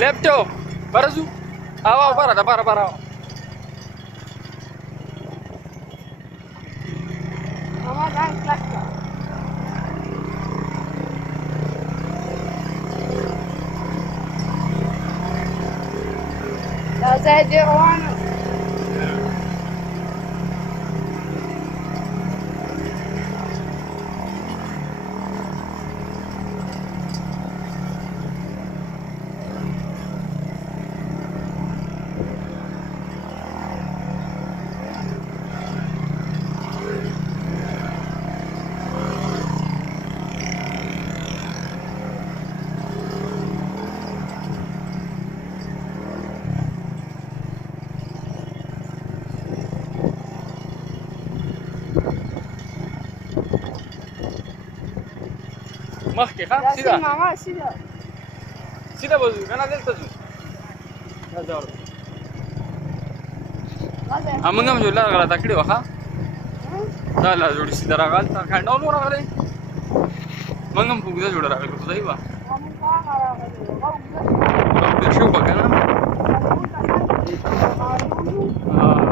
Laptop. Barazu. Awa bara da bara bara. Mama dan klakka. لا زاد وانا مخکې ښه ياسين سیده ماما سيدا سیده به ځو که نه دلته ځو دا ځه غزه موږ هم لاره غلطه کړې وه ښه دا لاره جوړې سیده راغله تا کنډول ورغلی موږ هم په اوږده جوړه راغلو خدای به ماما كان راغلي تېر شو به که نه او